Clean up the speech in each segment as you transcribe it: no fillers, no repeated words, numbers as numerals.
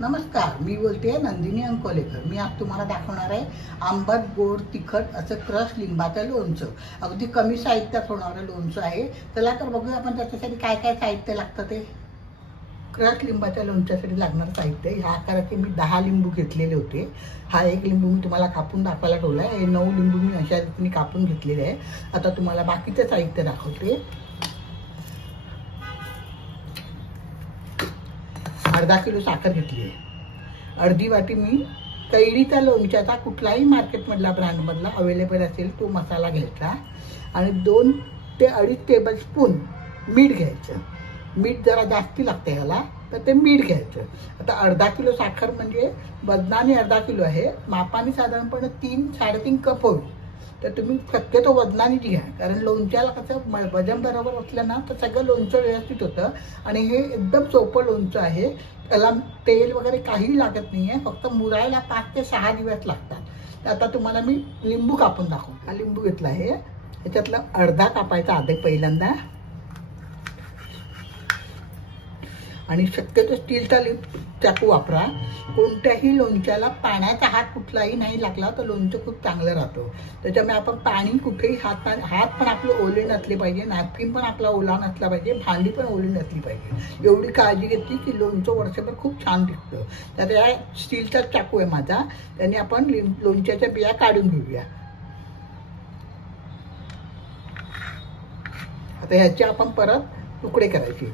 नमस्कार, मी बोलते नंदिनी अंकोलेकर। मी आज तुम्हाला दाखवणार आहे आंबट गोड तिखट असं क्रश लिंबाचं लोणचं। अगदी कमी साहित्यात होणारं लोणचं आहे। चला तर बघूया आपण त्याच्यासाठी काय काय साहित्य लागतं ते। क्रश लिंबाच्या लोणच्यासाठी लागणारं साहित्य ह्या आकाराचे मी 10 लिंबू घेतलेले होते। हा एक लिंबू मी तुम्हाला कापून दाखवायला ठेवला आहे। हे 9 लिंबू मी अशा रीतीने कापून घेतलेले आहे। आता तुम्हाला बाकीचे साहित्य दाखवते। अर्धा किलो साखर घेतली आहे। अर्धी वाटी मी कैरीचा लोणच्याचा कुठलाही मार्केटमधला ब्रँडमधला अवेलेबल असेल तो मसाला घ्यायचा आणि 2 ते 2.5 टेबलस्पून मीठ घ्यायचं। मीठ जरा जास्ती लागतं ह्याला, तर ते मीठ घ्यायचं। आता अर्धा किलो साखर म्हणजे वजनाने अर्धा किलो आहे, मापाने साधारणपणे 3-3.5 कप होईल। तर तुम्ही शक्यतो वजनाने घ्या, कारण लोणच्याला कसं वजन बरोबर असलं ना तर सगळं लोणचं व्यवस्थित होतं। आणि हे एकदम सोपं लोणचं आहे। त्याला तेल वगैरे काही लागत नाही आहे, फक्त मुरायला 5 ते 6 दिवस लागतात। आता तुम्हाला मी लिंबू कापून दाखवतो। हा लिंबू घेतला आहे, याच्यातला अर्धा कापायचा आधी पहिल्यांदा। आणि शक्यतो स्टीलचा चाकू वापरा। कोणत्याही लोणच्याला पाण्याचा हात कुठलाही नाही लागला तर लोणचं खूप चांगलं राहतं। त्याच्यामुळे आपण पाणी कुठेही हात पण आपले ओले नसले पाहिजे, नॅपकिन पण आपला ओला नसला पाहिजे, भांडी पण ओली नसली पाहिजे। एवढी काळजी घेतली की लोणचं वर्षभर खूप छान दिसतं। तर या स्टीलचा चाकू आहे माझा, त्याने आपण लोणच्याच्या बिया काढून घेऊया। आता ह्याचे आपण परत तुकडे करायचे।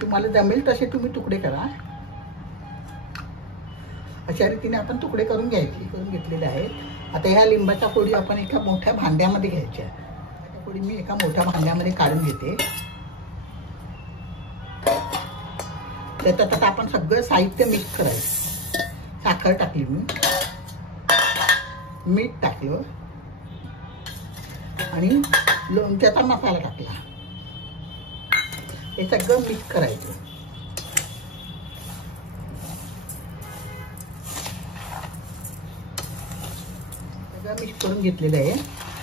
तुम्हाला जमेल तसे तुम्ही तुकडे करा। अशा रीतीने आपण तुकडे करून घेतलेले आहेत। आता ह्या लिंबाच्या फोडी आपण एका मोठ्या भांड्यामध्ये घ्यायच्या। त्या फोडी मी एका मोठ्या भांड्यामध्ये काढून घेते। त्याच्यात आता आपण सगळं साहित्य मिक्स करायचं। साखर टाकली मी, मीठ टाकलं आणि लोणच्याचा मसाला टाकला। हे सगळं मिक्स करायचं। सगळं मिक्स करून घेतलेलं आहे।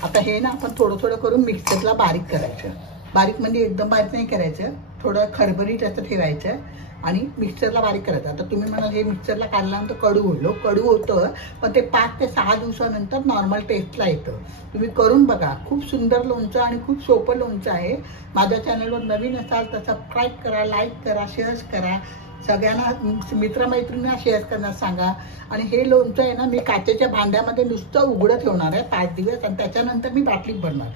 आता हे ना आपण थोडं थोडं करून मिक्सरला बारीक करायचं। बारीक म्हणजे एकदम बारीक नाही करायचं, थोडं खडबडीत असं ठेवायचं आणि मिक्सरला बारीक करायचं। आता तुम्ही म्हणाल हे मिक्सरला काढल्यानंतर कडू होतं, पण ते 5 ते 6 दिवसानंतर नॉर्मल टेस्टला येतं। तुम्ही करून बघा, खूप सुंदर लोणचं आणि खूप सोपं लोणचं आहे। माझ्या चॅनलवर नवीन असाल तर सबस्क्राईब करा, लाईक करा, शेअर करा, सगळ्यांना मित्रमैत्रिणींना शेअर करण्यास सांगा। आणि हे लोणचं आहे ना मी काचेच्या भांड्यामध्ये नुसतं उघडं ठेवणार आहे 5 दिवस आणि त्याच्यानंतर मी बाटलीत भरणार।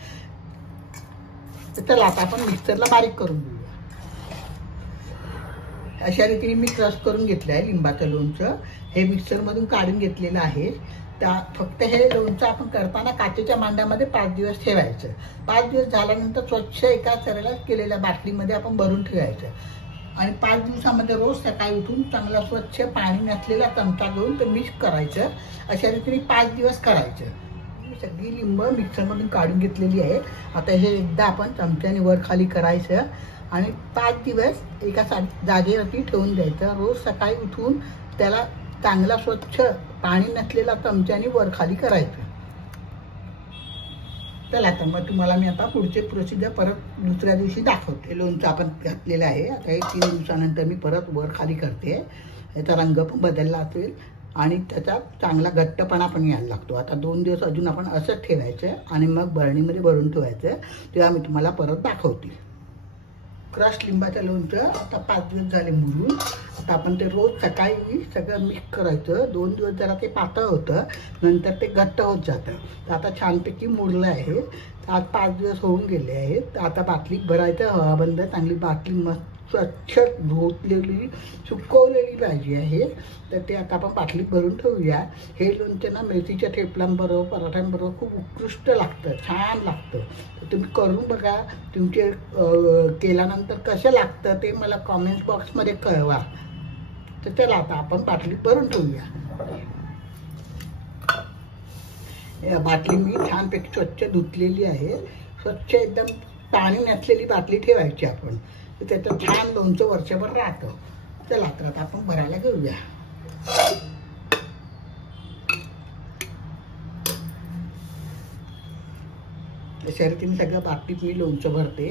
तर चला आता आपण मिक्सरला बारीक करून घेऊया। अशा रीतीने मी क्रश करून घेतलं आहे लिंबाचं लोणचं। हे मिक्सरमधून काढून घेतलेलं आहे। फक्त हे लोणचं आपण करताना काचेच्या भांड्यामध्ये 5 दिवस ठेवायचं। 5 दिवस झाल्यानंतर स्वच्छ एका सरळ केलेल्या बाटलीमध्ये आपण भरून ठेवायचं। आणि 5 दिवसामध्ये रोज सकाळी उठून चांगला स्वच्छ पाणी नसलेला चमचा घेऊन ते मिक्स करायचं। अशा रीतीने 5 दिवस करायचं। सगळी लिंब मिक्सरमधून काढून घेतलेली आहे। आता हे एकदा आपण चमच्याने वर खाली करायचं आणि 5 दिवस एका जागेवरती ठेवून द्यायचं। रोज सकाळी उठून त्याला चांगला स्वच्छ पाणी नसलेला चमच्याने वर खाली करायचं। चला तर मग तुम्हाला मी आता पुढचे प्रोसिजर परत दुसऱ्या दिवशी दाखवते। लोणचं आपण घातलेलं आहे। आता हे 3 दिवसानंतर मी परत वर खाली करते। याचा रंग पण बदलला असेल आणि त्याचा चांगला घट्टपणा पण यायला लागतो। आता 2 दिवस अजून आपण असंच ठेवायचं आणि मग बरणीमध्ये भरून ठेवायचं, तेव्हा मी तुम्हाला परत दाखवते। क्रश लिंबाचं लोणचं आता 5 दिवस झाले मुरून। आता आपण ते रोज सकाळी सगळं मिक्स करायचं। 2 दिवस जरा ते पातळ होतं, नंतर ते घट्ट होत जातं। तर आता छानपैकी मुरलं आहे। आज 5 दिवस होऊन गेले आहेत। तर आता बाटलीत भरायचं, हवाबंद चांगली बाटली मस्त स्वच्छ धुतलेली सुकवलेली पाहिजे आहे। तर ते आता आपण बाटलीत भरून ठेवूया। हे लोणचं ना मेथीच्या ठेपलांबरोबर पराठ्यांबरोबर खूप उत्कृष्ट लागतं, छान लागतं। तर तुम्ही करून बघा, तुमचे केल्यानंतर कसं लागतं ते मला कॉमेंट्स बॉक्समध्ये कळवा। तर चला आता आपण बाटलीत भरून ठेवूया। बाटली मी छानपैकी स्वच्छ धुतलेली आहे। स्वच्छ एकदम पाणी नसलेली बाटली ठेवायची आपण, तर त्याचं छान लोणचं वर्षभर राहतं। चला तर आता आपण भरायला घेऊया। शर्यतीने सगळ्या बाबतीत मी लोणचं भरते.